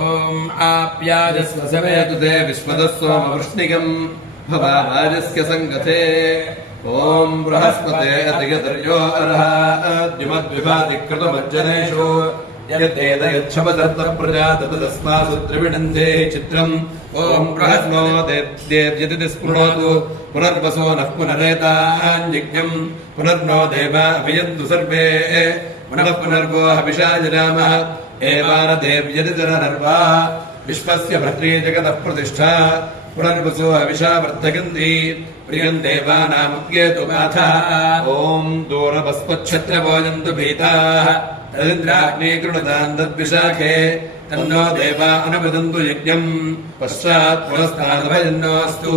ॐ आप्याजस्व समेतु ते विश्वदस्वमवृष्णिकम् भवाराजस्य सङ्गते ॐ बृहस्पते अतिगतर्यो अर्हाद्युमद्विभातिकृतमज्जनेषु यद्वेदयच्छपदत्तप्रजातस्मासु त्रिविडन्धे चित्रम् ॐ बृहस्नो देव्यति स्पृणोतु पुनर्वसो नः पुनरेताञ्जिज्ञम् पुनर्नो देवा अभियन्तु सर्वे पुनः पुनर्वो हविषाजरामः एवानदेव्यति जननर्वा विश्वस्य भद्रे जगतः प्रतिष्ठा पुनर्वसो हविषा वर्धयन्ति प्रियम् देवानामुद्येतु माथा ॐ दूरवस्पच्छत्रभोजन्तु भीताः तदिन्द्राग्ने कृणताम् तद्विशाखे तन्नो देवा अनुवदन्तु यज्ञम् पश्चात् पुरस्तादभजन्नोऽस्तु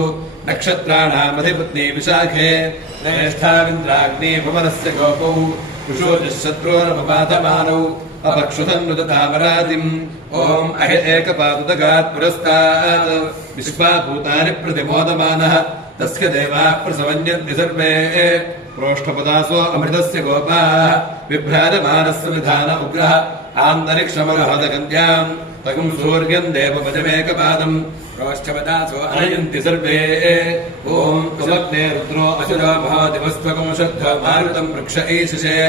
नक्षत्राणामधिपत्नी विशाखे श्रेष्ठाविन्द्राग्ने भुवनस्य गोपौ कुशोजशत्रोरपपातमानौ अपक्षुधन्नुतामरातिम् ॐ अहि एकपादुदगात् पुरस्तात् विश्वाभूतानि प्रतिमोदमानः तस्य देवाः प्रसवन्यन्ति सर्वे प्रोष्ठपदासो अमृतस्य गोपाः बिभ्राजमानस्य निधान उग्रः आन्तरिक्षमगहदगन्त्याम् तगुम् सूर्यम् देवपदमेकपादम् प्रोष्ठपदासो अनयन्ति सर्वे ॐ कुमग्ने रुद्रो असुरो महादिवस्त्वकम् शुद्ध मारुतम् वृक्ष ईशिषे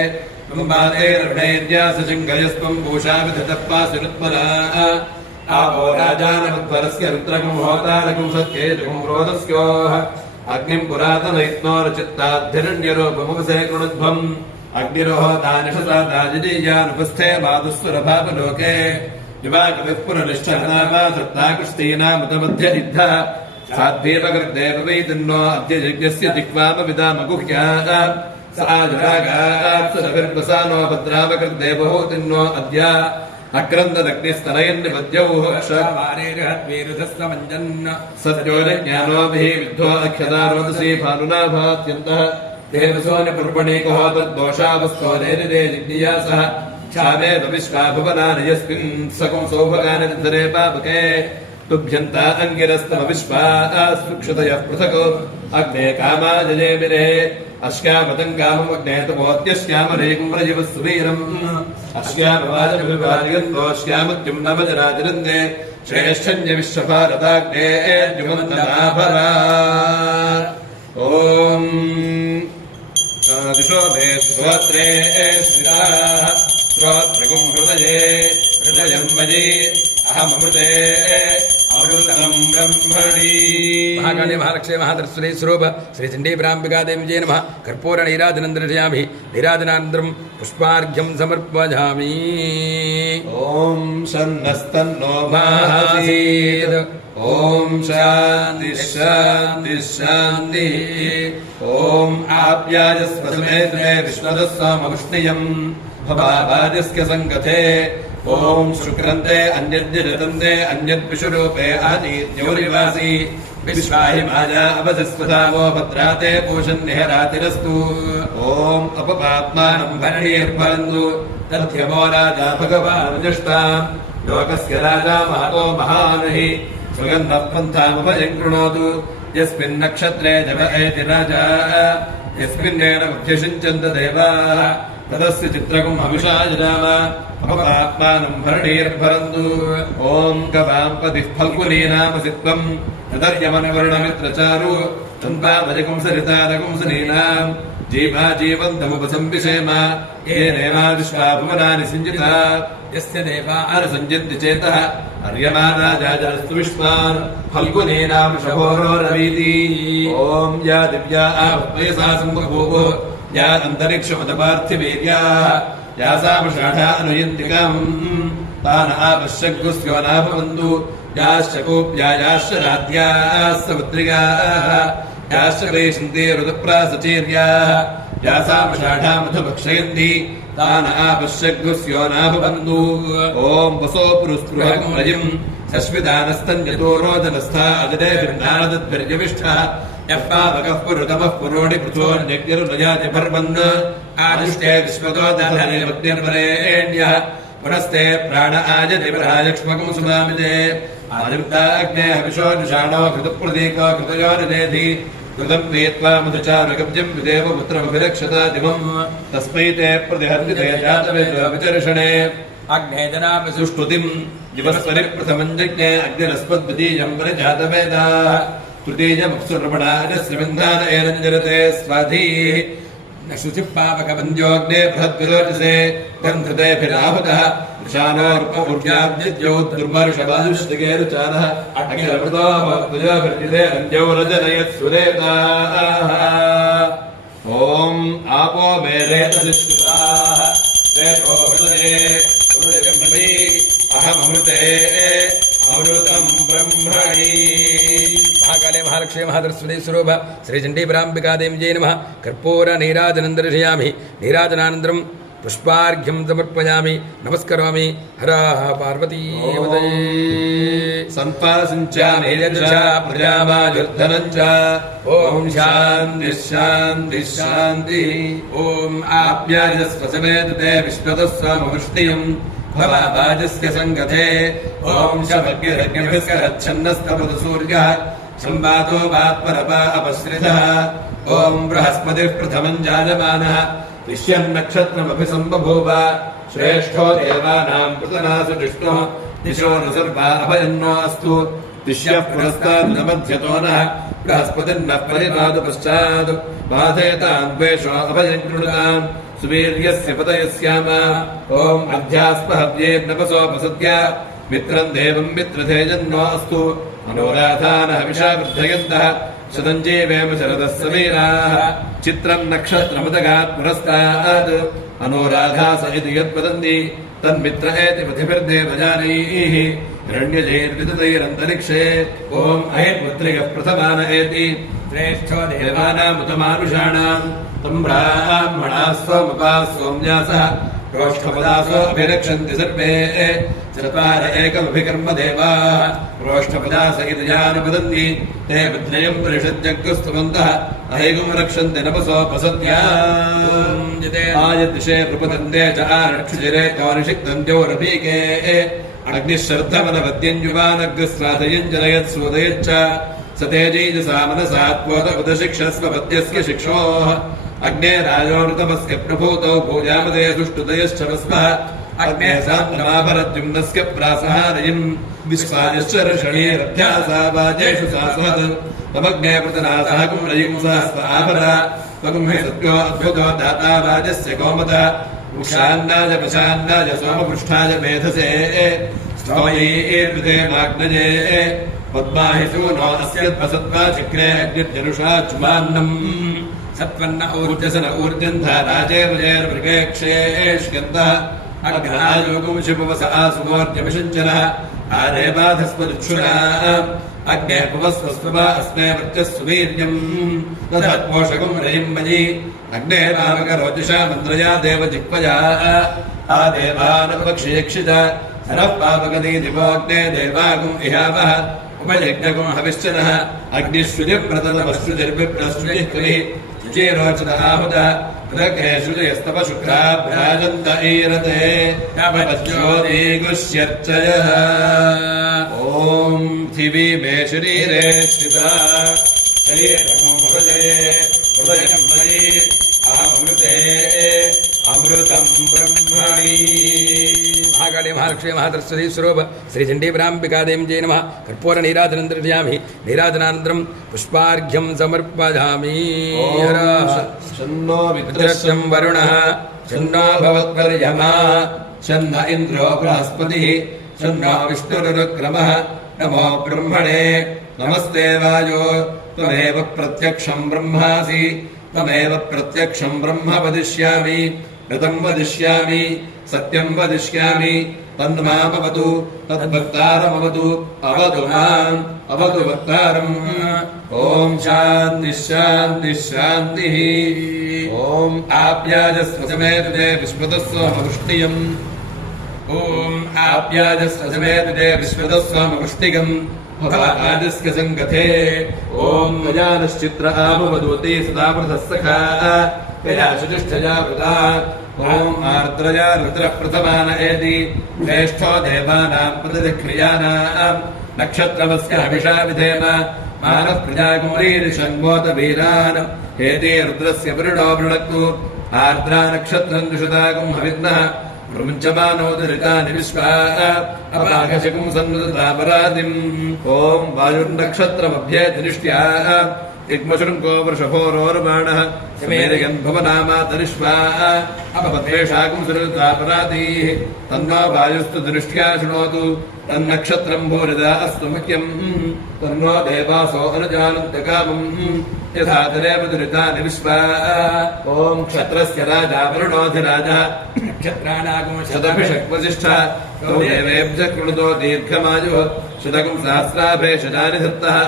ृणैर्यासङ्गयस्त्वम् पूषा विधतः पासिरुत्पला आपो राजानमुत्परस्य रुद्रकम् होतारकम् सत्येजकम् क्रोधस्योः अग्निम् पुरातनयत्नो रचित्ताद्धिरण्यरूपमुपसे कृणुध्वम् अग्निरोहोतानिषसादाजिनीयानुपस्थे माधुस्वरभापलोके युवाकृतिः पुनरिष्ठनामाधृत्ताकृष्टीनामुतमध्य इद्ध साध्वीपकृदेव वैदिन्नो अद्य यज्ञस्य जिह्वामविदामगुह्याः साजुरागात्सविर्वसानो भद्रावकृद्देवहूतिन्नो अद्य अक्रन्ददग्निस्तनयन्निपद्यौः क्षमारेर्हद्वीरुधस्तमञ्जन् सत्योजज्ञानोभिः विद्धो अख्यदारोदसी भानुनाभात्यन्तः देवसोनिपुर्वणीको तद्दोषावस्तोरेरिरे जिज्ञासः क्षामेदविश्वा भुवनानि यस्मिन् सकुं सौभगानि धरे पापके तुभ्यन्ता अङ्गिरस्तमविश्वास्पृक्षतयः पृथक् अग्ने कामाजयेमिरे अश्यामतङ्गामग्ने तमोत्यश्यामरेकम् व्रजवस्सुवीरम् अश्यामवाजविभाजयन्तोऽश्यामत्युम् नवजराजरन्ने श्रेष्ठन्यविश्वभारताग्ने द्युमन्तनाभरा ॐ दिशो मे श्रोत्रे श्रिताः श्रोत्रगुम् हृदयम् मयि अहमृते अमृतम् ब्रह्मणि महाकाली महालक्ष्मी महादर्शनी स्वरूप श्री चण्डी ब्राह्मिका देवी नमः कर्पूर नीराजनं दर्शयामि नीराजनानन्तरं पुष्पार्घ्यं समर्पयामि ॐ शन्नस्तन्नो मासीत् ॐ शान्ति शान्ति शान्तिः ॐ आप्याजस्व समेते विश्वदस्वामवृष्णियम् भवाभाजस्य सङ्गते ॐ शुक्रन्ते अन्यज्जरतन्ते अन्यद्विषुरूपे आदित्योरिवासी विश्वाहि माया अवधस्वधावो भद्राते पूषन्निहरातिरस्तु ॐ अपपात्मानम् भरणीर्भरन्तु तथ्यमो राजा भगवानुजष्टाम् लोकस्य राजा महतो महानुहि सुगन्धः पन्थामभयम् कृणोतु यस्मिन्नक्षत्रे जव एति राजा यस्मिन्नेन बुद्धिषिञ्चन्त देवाः तदस्य चित्रकम् हविषा जनाम अपपात्मानम् भरणीर्भरन्तु ॐ कवाम्पतिः फल्गुनी नाम सित्वम् तदर्यमनिवर्णमित्रचारु तन्पावजकम् सरितारकम् सनीनाम् जीवा जीवन्तमुपसंविषेम येनेवा विश्वा भुवनानि सिञ्जिता यस्य देवा अनुसञ्जन्ति चेतः अर्यमा राजा जलस्तु विश्वान् फल्गुनी नाम शभोरोरवीति ॐ या दिव्या आवयसा सम्बभूवुः या अन्तरिक्षमतपार्थिवीर्याः यासामषाढा अनुयन्तिकम् तान् आपश्यग्गुस्यो नाभवन्तु याश्च कूप्या याश्च राध्याः समुद्रिकाः याश्च वैशन्ति ऋतुप्रासचीर्याः यासामषाढामधुभक्षयन्ति तान् आपश्यग्गुस्यो नाभवन्तु ॐ वसो पुरुस्पृहकम् रजिम् शश्विदानस्तन्यतो रोदनस्था अजदेभिर्नारदद्भिर्यविष्ठः यः पावकः पुरुतमः पुरोणि पृथोऽन्यज्ञरुनयाति पर्वन् आदिष्टे विश्वतो दधनिर्वरेण्यः पुनस्ते प्राण आजति प्रहायक्ष्मकम् सुमामिते आदित्याग्ने हविषो निषाणो कृतप्रतीको कृतयोनिदेधि कृतम् वीत्वा मधुचारुकब्जम् विदेव पुत्रमभिरक्षता दिवम् तस्मै ते प्रतिहर्तिते जातवेदो विचर्षणे अग्ने जनामि सुष्टुतिम् दिवस्परि प्रथमम् जज्ञे अग्निरस्मद्वितीयम् प्रजातवेदाः तृतीयमप्सुर्वणाजस्रविन्दान एरञ्जरते स्वाधीः शुचिः पावकवन्द्योऽग्ने बृहद्विरोचसे गन्धृतेभिराहुतः वृषानोर्पौर्व्याद्यद्यौ दुर्वर्षवायुष्टिकेरुचारः अग्निरमृतोऽभर्जिते अन्यौ रजनयत्सुरेताः ॐ आपो मेरेतसिष्कृताः श्रेष्ठो हृदये हृदयब्रह्मणि अहमृते अमृतम् ब्रह्मणि महाकाले महालक्ष्मी महासरस्वती स्वरूप श्रीचण्डीपराम्बिकादेव्यै नमः कर्पूर नीराजनं दर्शयामि नीराजनानन्तरं पुष्पार्घ्यं समर्पयामि नमस्करोमि हर पार्वती संपासिंचामि यज्ञा प्रजावायुर्धनञ्च ॐ शान्ति शान्ति शान्ति ॐ आप्यायस्वसमेतते विश्वतस्वामवृष्टियम् भवाजस्य सङ्गते ॐ शमग्निरग्निभिस्करच्छन्नस्तपतु सूर्यः संवातो वात्परपा अपश्रितः ॐ बृहस्पतिः प्रथमम् जायमानः विश्यन्नक्षत्रमभिसम्बभूव श्रेष्ठो देवानाम् पृतनासु जिष्णुः दिशो न सर्वा अभयन्नोऽस्तु दिश्यः पुरस्तान्नमध्यतो नः बृहस्पतिर्नः परिपातु पश्चात् बाधयताम् द्वेषो अभयञ्कृताम् सुवीर्यस्य पतयस्याम ॐ अध्यास्पहव्येर्नपसोपसद्य मित्रम् देवम् मित्रधेजन्नो अस्तु मनोराधानः हविषा वृद्धयन्तः शतम् जीवेम शरदः समीराः चित्रम् नक्षत्रमुदगात् पुरस्तात् अनोराधास इति यद्वदन्ति तन्मित्र एति पथिभिर्देवजानैः हिरण्यजैर्विदतैरन्तरिक्षे ॐ अहेपुत्रियः प्रथमान एति श्रेष्ठो देवानामुतमानुषाणाम् तम् ब्राह्मणाः सोमपाः सोम्यासः प्रोष्ठपदासो अभिरक्षन्ति सर्वे चत्वार एकमभिकर्म देवाः प्रोष्ठपदास इति जानपदन्ति ते बुद्धयम् परिषज्जग्गुस्तुवन्तः अहैगुम् रक्षन्ति नपसोपसद्या आयदिशे प्रपतन्ते च आरक्षिजिरे कौनिषिक्तन्त्योरपीके अग्निः श्रद्धमनवद्यञ्जुवानग्रस्राधयम् जनयत्सोदयच्च स तेजैजसा मनसा त्वोत उदशिक्षस्व पद्यस्य शिक्षोः अग्ने राजोऽनृतमस्य प्रभूतौ भूयामदे सुष्टुतयश्च वस्वः अग्ने सान्द्रमाभरद्युम्नस्य प्रासहारयम् विश्वायश्च ऋषणीरभ्यासा वाजेषु सासवत् तमग्ने पृतनासः कुम्रयिंसा स्वाभरा त्वगुंहि सत्यो अद्भुतो दाता वाजस्य गोमता उक्षान्नाय पशान्नाय सोमपृष्ठाय मेधसे स्तोमयैर्विदे माग्नये पद्माहि सूनो अस्यद्वसत्त्वा चिक्रे अग्निर्जनुषा चुमान्नम् सत्वन्न ऊर्जसन ऊर्जन्ध राजेर्वृगेक्षेष्यन्तः अग्नायोगुंशिपवस आसुमोर्जमिषञ्चनः आरेबाधस्मदुच्छुरा अग्ने पवस्वस्ववा अस्मे वर्चस्वीर्यम् तदत्पोषकम् रयिम् मयि अग्ने रामकरोतिषा मन्द्रया देवजिह्वया आदेवानपक्षियक्षित हरः पावकदीदिवोऽग्ने देवागुम् इहावः उपयज्ञगुम् हविश्चनः अग्निश्रुतिप्रततमश्रुतिर्विप्रश्रुतिः कलिः शुचिरोचन आहुतः पृथग्हे श्रुतयस्तव शुक्रा भ्राजन्त ईरते ज्योतिगुष्यर्चयः ॐ पृथिवी मे शरीरे स्थिता शरीरम् हृदयम् मयि अहमृते अमृतम् ब्रह्मणि महाकाले महालक्ष्मी महासरस्वती स्वरूप श्रीचण्डीपराम्बिकादेव्यै नमः कर्पूर नीराजनं दर्शयामि नीराजनानन्तरं पुष्पार्घ्यं समर्पयामि मित्रश्चं वरुणः शन्नो भवत्वर्यमा शन्न इन्द्रो बृहस्पतिः शन्नो विष्णुरुक्रमः नमो ब्रह्मणे नमस्ते वायो त्वमेव प्रत्यक्षं ब्रह्मासि त्वमेव प्रत्यक्षं ब्रह्म वदिष्यामि ऋतं वदिष्यामि सत्यं वदिष्यामि तन्मामवतु तद्भक्तारमवतु अवतु माम् अवतु भक्तारम् ॐ शान्तिः शान्तिः शान्तिः ॐ आप्याजस्वसमेतते विश्वतस्वमवृष्टियम् ॐ आप्याजस्वसमेतते विश्वतस्वमवृष्टिकम् भवाजस्य सङ्गते ॐ गजानश्चित्र आमवदूति सदा वृथः सखा यया शुचिष्ठया वृता ॐ आर्द्रया रुद्रः प्रथमान एति श्रेष्ठो देवानाम् प्रतिक्रियाणाम् नक्षत्रमस्य हविषा विधेम मानः प्रजाकुमरीरिषण्मोत वीरान् हेते रुद्रस्य वरुणो वृणक्तु आर्द्रा नक्षत्रम् दुषताकुम् हविर्नः प्रमुञ्चमानोदृतानि विश्वा अपाकशकं सन्नुतापराधिम् ॐ वायुर्नक्षत्रमभ्येतिनिष्ट्या इग्मशृङ्को वृषभोरोर्बाणः समेदयन्भवनामातरिष्वा अपपत्रेषाकं सन्नुतापराधीः तन्नो वायुस्तु दृष्ट्या शृणोतु तन्नक्षत्रम् भूरिदा अस्तु मुख्यम् तन्नो देवासो अनुजानुद्यकामम् यथा तदेव दुरितानि विश्वा ॐ क्षत्रस्य राजा वरुणोऽधिराजः नक्षत्राणागम शतभिषक्वसिष्ठः तौ देवेभ्यः कृणुतो दीर्घमायुः शतकं सहस्राभेषजानि धत्तः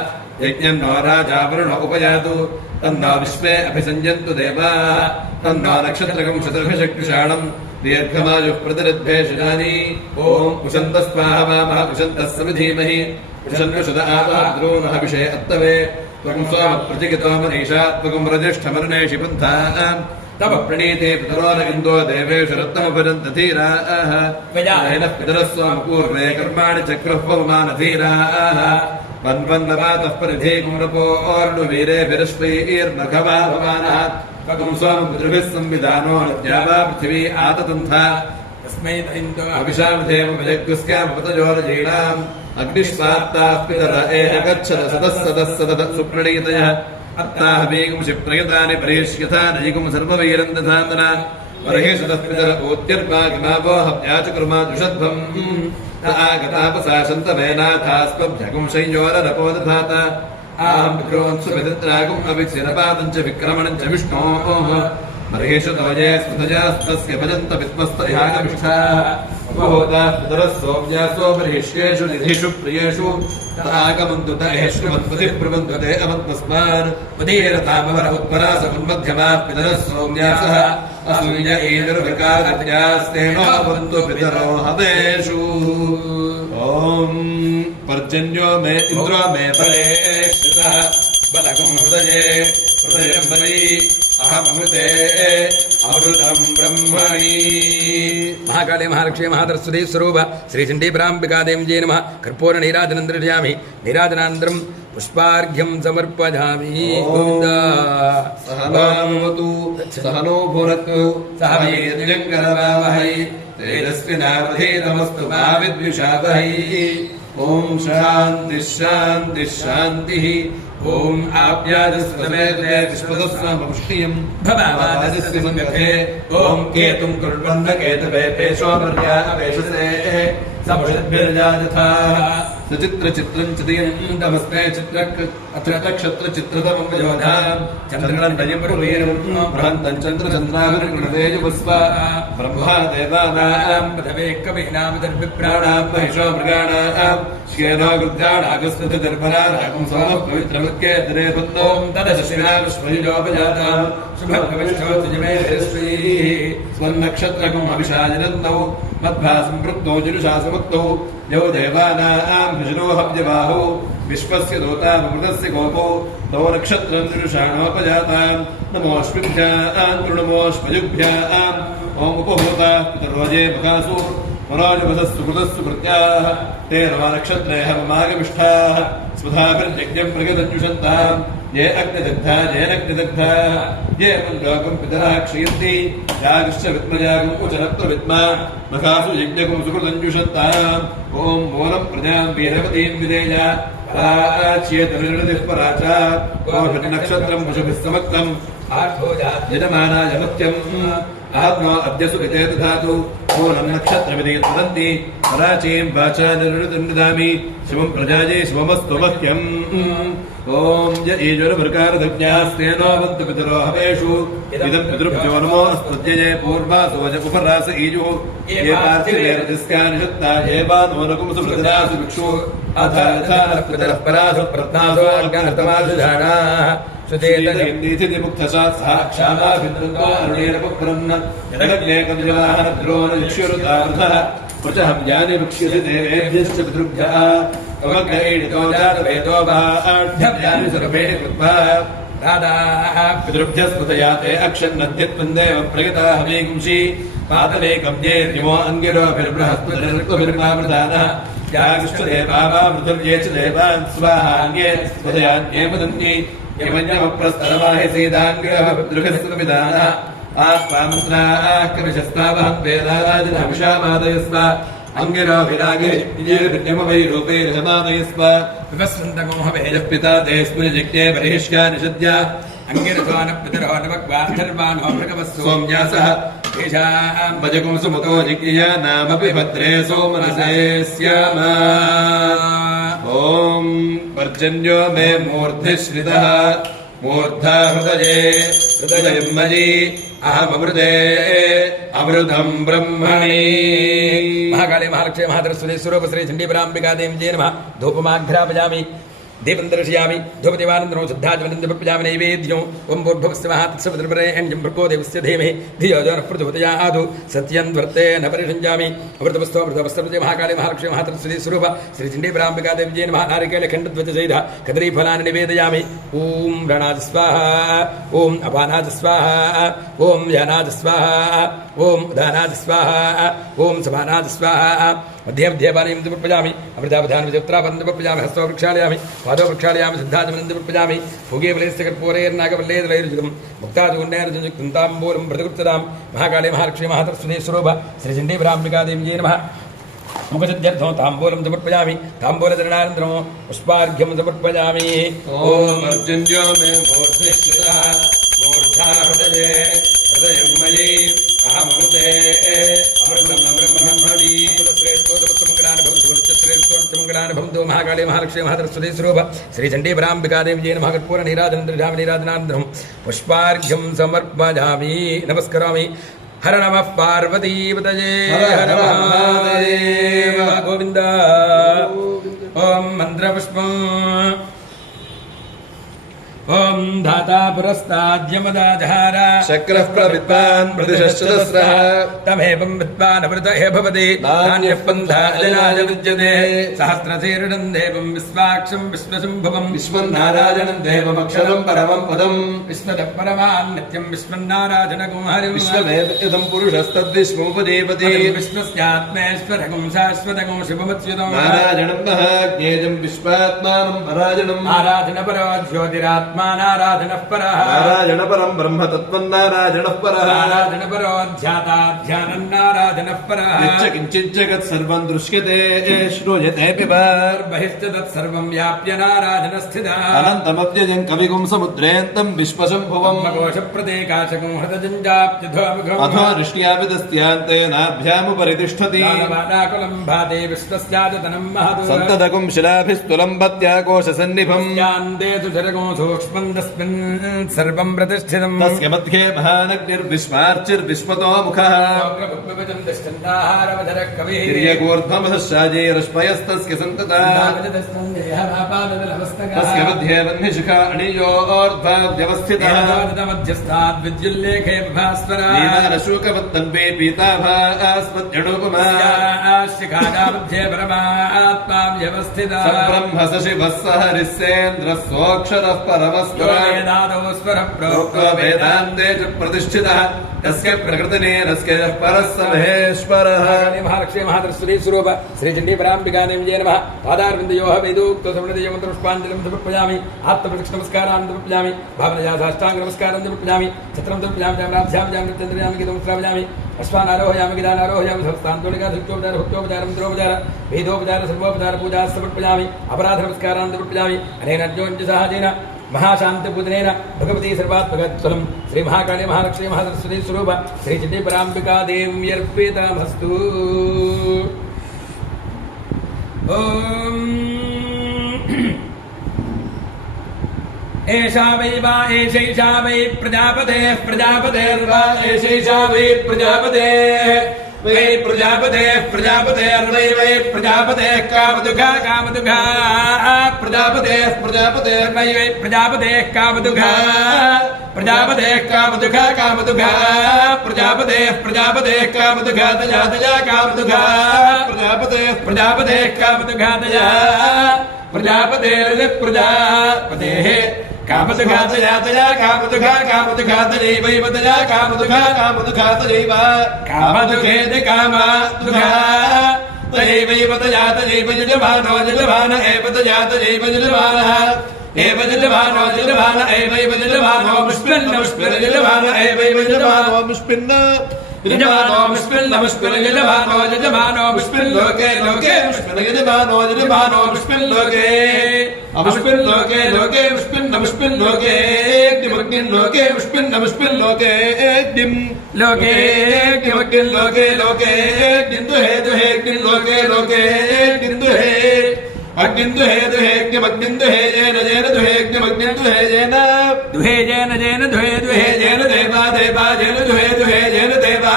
यज्ञम् नो राजा वरुण उपयातु तन्नो विश्वे अभिसञ्जन्तु देवाः तन्नो नक्षत्रकं शतभिषक्विषाणम् दीर्घमायुः प्रतिरद्भेषजानि ॐ उशन्तस्वाहा वामः उशन्तः समिधीमहि उशन्वशुत आवाद्रोणः विषये अत्तवे त्वं सोमप्रतिगितो मनीषा त्वं रजिष्ठमरुणेषि पन्थाः तव प्रणीते पितरोरविन्दो देवेषु रत्नमुपरन्तधीराः नयनः पितरः सोमपूर्वे कर्माणि चक्रुः पवमानधीराः वन्वन्नवातः परिधेकुमृपोर्णुवीरेभिरश्वैर्नखवा भवानः त्वं सोमपितृभिः संविधानो नद्यावा पृथिवी आततन्था तस्मै इन्दो अभिशामधेव विजग्गुस्क्यामपतजोरजीणाम् अग्निष्वात्ताः पितर एकगच्छद सदः सुप्रणीतयः अत्ताः वेगुंसि प्रयतानि परेष्यथा नयिकुं सर्ववैरन्दधान्दना बर्हिषदः पितर ऊत्यर्वागिमावोहव्याचकुर्मा द्विषध्वम् आगतापसा शन्तमेनाथास्मभ्यगुं संयोररपोदधात आम् विक्रोन्सु विदित्रागुम् अविक्षिरपादम् च विक्रमणम् च विष्णोः बर्हिषदोजे स्मृतजास्तस्य भजन्त विद्मस्तयागमिष्ठाः उपहोताः पितरः सोम्यासो बर्हिष्येषु निधिषु प्रियेषु आगमन्तु तैश्वमन्वतिः प्रबन्धते अमन्वस्मान् उदीरतामवर उत्परासमुन्मध्यमाः पितरः सोम्यासः असूय ईदुर्विकारत्यास्तेनो भवन्तु पितरो हवेषु ॐ पर्जन्यो मे इन्द्रो मे बले श्रितः बलगं हृदयं बली अहमृते अमृतं ब्रह्मणि महाकाले महालक्ष्मी महाधरस्वती स्वरूप श्री चण्डीपराम्बिकादेवी नमः कर्पूर नीराजनं दृश्यामि नीराजनानन्तरं पुष्पार्घ्यं समर्पयामि सहनावतु सहनो भुनक्तु सह वीर्यङ्करवावहै तेजस्विनावधीतमस्तु मा विद्विषावहै ॐ शान्तिः शान्तिः शान्तिः ॐ आप्याजस्वमेतस्वदस्वमुष्टियम् भवावादस्य सङ्गते ॐ केतुं कुर्वन्न केतवे पेशोपर्या अपेशसे समुषद्भिर्जायथाः सचित्रचित्रं चितयन्तमस्ते अत्र नक्षत्रचित्रतमं योधाम् चन्द्रनन्दयं प्रवीरं बृहन्तं चन्द्रचन्द्राभिर्गुणतेजवस्व ब्रह्मा देवानां पदवे कवीनां दर्भिप्राणां महिषो मृगाणां श्येनो गृद्धाणागस्पतिर्भरारागं सोमः पवित्रमुख्ये दिने पुत्रों तदशशिराविश्वयोपजातां शुभभविष्योतिजमेश्वरीः स्वन्नक्षत्रकम् अभिषाजनन्तौ मद्भासम्पृक्तो जुरुषासमुक्तौ यो देवानां विष्णोहव्यबाहौ विश्वस्य दोतामृतस्य गोपौ तौ नक्षत्रं जुरुषाणोपजातां नमोऽश्विभ्यां तृणमोऽश्वयुभ्यां ॐ उपभूताः पितरोजे मखासु मनोजपथस्तु कृतस्तु कृत्याः ते नक्षत्रे हवमागमिष्ठाः स्वधाभिर्यज्ञं प्रगतञ्जुषन्ताम् ये अग्निदग्धा येनग्निदग्धाः ये मल्लोकं पितरः क्षीयन्ति यागश्च विद्मयागं उचरत्वविद्मा मखासु यज्ञकं सुकृतञ्जुषन्ताम् ॐ मूलं प्रजां वीरवतीं विदेय पराच्येतनिर्णतिः पराचा नक्षत्रं पशुभिः समक्तम् यजमानाय मत्यम् आत्मा अद्य सुखिते दधातु मूलं नक्षत्रमिति यद्वदन्ति पराचीं वाचा निर्णृतन्निदामि शिवं प्रजायै शिवमस्तु मह्यम् ॐ य ईजुर्भृकारधज्ञास्तेनो वन्तु पितरो हवेषु इदं पितृभ्यो नमो अस्मद्यये पूर्वासु वज उपरास ईजुः ये पार्थिवेरतिस्यानि शत्ता ये वा नोनकुं सुभृतरासु भिक्षु अथ यथानः पितरः परासु प्रत्नासो अर्गनस्तमाजुषाणाः सुतेतमुक्तसा साक्षादाभिन्द्रन्त्वारुणेरपप्रन्न यदग्नेकविजवाहनद्रोणयुक्ष्युरुतार्थः पृचहं यानि वक्ष्यसि देवेभ्यश्च पितृभ्यः अवग्नैडितो जातवेदो वाढ्यं यानि सर्वेण कृत्वा राधाः पितृभ्यस्पृतया ते अक्षन्नद्यत्वन्देव प्रगताः हवीगुंषि पातलेकं ये निमो अङ्गिरोभिर्बृहस्पतिर्क्वभिर्मामृतानः यागुष्ठदेवामृतं ये च देवान् स्वाहाङ्गे स्पृतयान्ये वदन्ति यमन्यमप्रस्तरमाहि सीदाङ्गिरः पितृभिस्त्वविदानः आत्मामन्त्राः कविशस्तावहं वेदाराजनभिषामादयस्व अंगिरो विरागे विद्यमवै रूपे रमादयस्व विवस्वन्तगोहवेदः पिता ते स्मृजिज्ञे परिहिष्या निषद्य अंगिरसो न पितरो न भगवान् भृगवः सोम्यासः येषां भजकुं सुमुतो जिज्ञया नामपि भद्रे सोमनसे स्याम ॐ पर्जन्यो मे मूर्धिश्रितः मूर्धा हृदये हृदयं मयि अहमृते अमृतं ब्रह्मणि महाकाले महालक्ष्मी महाधरस्वती स्वरूप श्री चण्डीपराम्बिका देवी नमः धूपमाघ्रापयामि दीपं दर्शयामि धूपदीपानन्दनो शुद्धाचमनन्दपयामि नैवेद्यं ओं भूर्भुवस्सु महातत्सवितुर्वरेण्यं भर्गो देवस्य धीमहि धियो यो नः प्रचोदयात् सत्यं वर्ते न परिषञ्जामि अमृतवस्तो अमृतवस्त्रपति महाकाले महालक्ष्मी महातत्सवती स्वरूप श्री चण्डीपराम्बिका देवी नमः नारिकेलखण्डध्वजसहित कदलीफलानि निवेदयामि ॐ रणाज स्वाहा ॐ अपानाज स्वाहा ॐ यानाज स्वाहा ॐ उदानाज स्वाहा ॐ समानाज स्वाहा मध्ये मध्यपानीं समर्पयामि अमृतावधानं समर्पयामि हस्तो प्रक्षालयामि पादो प्रक्षालयामि सिद्धाचमनं समर्पयामि भोगे बलेस्य कर्पूरेर्नागवल्लेदलैर्युक्तं मुक्ताचूर्णेर्जुक्तं ताम्बूलं प्रतिकृत्यतां महाकाले महालक्ष्मी महातरस्वती स्वरूप श्री चण्डीपराम्बिका देवी नमः मुखसिद्ध्यर्थं ताम्बूलं समर्पयामि ताम्बूलचरणानन्तरं पुष्पार्घ्यं समर्पयामि ॐ अर्जुन्यो मे मूर्धिश्रितः मूर्धा हृदये हृदयं मयि अहमृते अमृतं ब्रह्मणि भवन्तु महाकाले महालक्ष्मी महाधरस्वती स्वरूप श्री चण्डीपराम्बिका देवी नमः कर्पूर नीराजनानन्तरं पुष्पार्घ्यं समर्पयामि नमस्करोमि हर नमः पार्वतीपतये हर महादेव गोविन्द ॐ मन्त्रपुष्पम् ॐ धाता पुरस्ताद्यमदाजहार शक्रः प्रविद्वान् प्रतिशतस्रः तमेवं विद्वान् अमृत एव भवति नान्यः पन्था अजनाय विद्यते सहस्रशीर्षं देवं विश्वाक्षं विश्वशम्भुवं विश्वन्नारायणं देवमक्षरं परमं पदं विश्वतः परमान् नित्यं विश्वन्नारायणगुं हरिं विश्वमेव इदं पुरुषस्तद्विश्वोपदेवते विश्वस्यात्मेश्वरगुं शाश्वतगुं शुभमच्युतं नारायणं महाज्ञेयं विश्वात्मानं परायणम् आराधनपरो ज्योतिरात्मा नारायणः परः नारायण परं ब्रह्म तत्त्वं नारायणः परः नारायण परो ध्याताध्यानं नारायणः परः यच्च किञ्चित् जगत् सर्वं दृश्यते श्रूयतेऽपि बहिश्च तत्सर्वं व्याप्य नारायणः स्थितः अनन्तमव्ययं कविगुं समुद्रेऽन्तं विश्वशम्भुवं कोशप्रदेकाशकं हृदजञ्जाप्यधोमुखम् अथो दृष्ट्याविदस्त्यान्ते नाभ्यामुपरि तिष्ठति नाकुलं भाते विश्वस्यादतनं महत् सन्ततकुं शिलाभिस्तुलं भत्याकोशसन्निभम् यान्ते सुचरगो सूक्ष्मन्दस्मिन् सर्वं प्रतिष्ठितं तस्य मध्ये महानग्निर्विश्वार्चिर्विश्वतो मुखः तिर्यगूर्ध्वमधशायैरश्मयस्तस्य सन्ततः तस्य मध्ये वह्निशिखा अणियोर्ध्वाव्यवस्थितः मध्यस्थाद्विद्युल्लेखे भास्वरः नीलारशूकवत्तन्वे पीताभास्मद्यणुपमा शिखाया मध्ये परमात्मा व्यवस्थितः ब्रह्म स शिवः स हरिस्सेन्द्रः सोऽक्षरः वेदान्ते च प्रतिष्ठितः तस्य प्रकृतिनेरस्य परः स महेश्वरः महालक्ष्मी महाधरस्वती स्वरूप श्री चण्डीपराम्बिका देवी नमः पादारविन्दयोः वेदोक्तसमृद्धयमन्त्रपुष्पाञ्जलिं समर्पयामि आत्मप्रदक्षिणनमस्कारान् समर्पयामि भावनया साष्टाङ्गनमस्कारं समर्पयामि छत्रं समर्पयामि चामराभ्यां नृत्यन्द्रयामि गीतं श्रावयामि अश्वानारोहयामि गिदानारोहयामि सहस्तान्तोलिका धृत्योपचार भक्त्योपचार मन्त्रोपचार वेदोपचार सर्वोपचार पूजा समर्पयामि अपराधनमस्कारान् समर्पयामि अनेन अज्ञोञ्जसाहाजेन महाशान्तिपूजनेन भगवती सर्वात्मकत्वं श्री महाकाली महालक्ष्मी महासरस्वती स्वरूप श्री चण्डीपराम्बिका देव्यर्पितमस्तु एषा वै वा एषैषा वै प्रजापतेः प्रजापतेर्वा एषैषा वै प्रजापतेः वै प्रजापतेः प्रजापतेर्वै वै प्रजापतेः कामदुघा कामदुघा प्रजापतेः प्रजापतेर्वै वै प्रजापतेः कामदुघा प्रजापतेः कामदुघा कामदुघा प्रजापतेः प्रजापतेः कामदुघा तया तया कामदुघा प्रजापतेः प्रजापतेः कामदुघा तया प्रजापतेर्प्रजापतेः कामदुघातया कामदुघा कामदुघातयैव तया कामदुघा कामदुघातयैव कामदुघेन कामदुघा तयैव तया तयैव यजमानो यजमान एव तया तयैव यजमानः एव यजमानो यजमान एव यजमानो मुष्पिन्न मुष्पिन्न यजमान एव यजमानो मुष्पिन्न यजमानो मुष्पिन्न मुष्पिन्न यजमानो यजमानो मुष्पिन्न लोके लोके मुष्पिन्न यजमानो यजमानो मुष्पिन्न लोके मुष्पिन्न लोके लोके मुष्पिन्न मुष्पिन्न लोके दिमग्निन लोके मुष्पिन्न मुष्पिन्न लोके दिम लोके दिमग्निन लोके लोके दिन्दुहे दुहे दिन लोके लोके दिन्दुहे अग्निन्दुहे दुहे अग्निमग्निन्दुहे येन येन दुहे अग्निमग्निन्दुहे येन दुहे येन येन दुहे दुहे येन देवा देवा येन दुहे दुहे येन देवा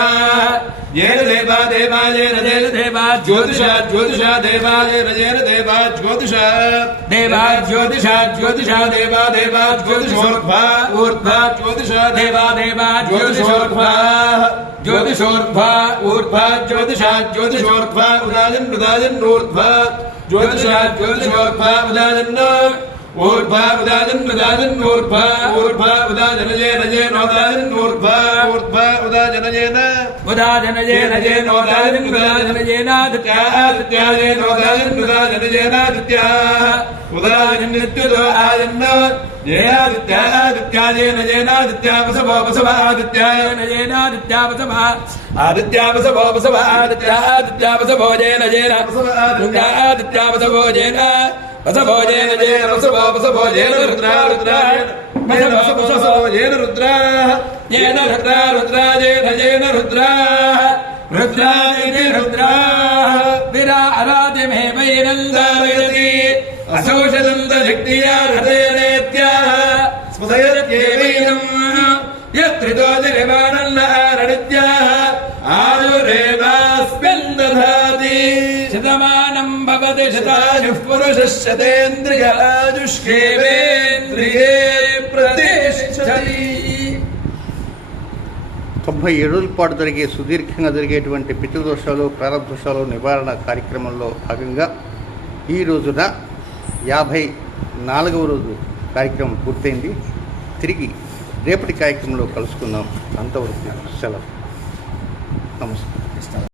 येन देवा देवा येन येन देवा ज्योतिषा ज्योतिषा देवा येन येन देवा ज्योतिषा देवा ज्योतिषा ज्योतिषा देवा देवा ज्योतिषोर्ध्वा ऊर्ध्वा ज्योतिषा देवा देवा ज्योतिषोर्ध्वा ज्योतिषोर्ध्वा ऊर्ध्वा ज्योतिषा ज्योतिषोर्ध्वा उदाजन् उदाजन् ऊर्ध्वा ज्योतिषा ज्योतिषोर्ध्वा उदाजन् ऊर्ध्वा उदाजन् उदाजन् ऊर्ध्वा ऊर्ध्वा उदाजन् येन येन उदाजन् ऊर्ध्वा ऊर्ध्वा उदाजन् येन उदाजन् येन येन उदाजन् उदाजन् येन आदित्या येन उदाजन् उदाजन् येन आदित्या उदाजन् नित्युदो आजन् येनादित्या आदित्या येन येनादित्या वसवो वसव आदित्या येन येनादित्या वसव आदित्या वसवो वसव आदित्या आदित्या वसवो येन येन आदित्या आदित्या वसवो येन वसवो येन येन वसवो वसवो येन रुद्रा रुद्रा वसवो येन रुद्रा येन रुद्रा रुद्रा येन येन रुद्रा रुद्रा येन रुद्रा विरा आराध्य मे वैरन्दारयति असौषधन्त शक्तिया हृदयनेत्या स्मृतयत्येवैनम् यत्रितो जनिवानन्नारणित्याः आयुरेवास्मिन् दधाति शतमानं भवति शतायुः पुरुषः शतेन्द्रिय आयुष्येवेन्द्रिये प्रतिष्ठति 97 రోజుల పాటు జరిగే సుదీర్ఘంగా జరిగేటువంటి పితృదోషాలు ప్రారంభ దోషాలు నివారణ కార్యక్రమంలో భాగంగా ఈ రోజున 54వ రోజు కార్యక్రమం పూర్తయింది. తిరిగి రేపటి కార్యక్రమంలో కలుసుకుందాం. అంతవరకు సెలవు. నమస్కారం.